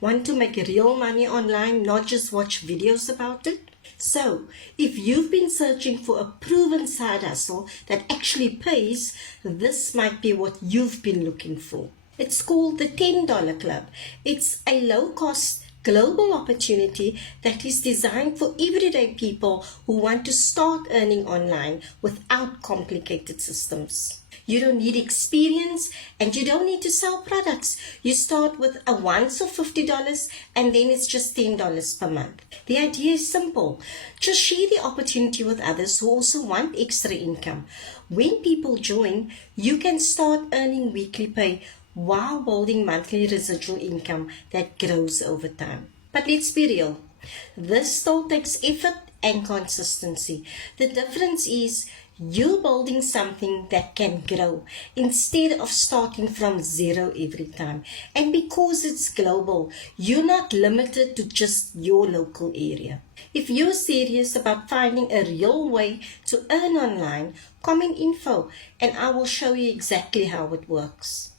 Want to make real money online, not just watch videos about it? So, if you've been searching for a proven side hustle that actually pays, this might be what you've been looking for. It's called the $10 Club. It's a low-cost global opportunity that is designed for everyday people who want to start earning online without complicated systems. You don't need experience and you don't need to sell products. You start with a once of $50 and then it's just $10 per month. The idea is simple. Just share the opportunity with others who also want extra income. When people join, you can start earning weekly pay while building monthly residual income that grows over time. But let's be real. This still takes effort and consistency. The difference is you're building something that can grow instead of starting from zero every time. And because it's global, you're not limited to just your local area. If you're serious about finding a real way to earn online, comment info and I will show you exactly how it works.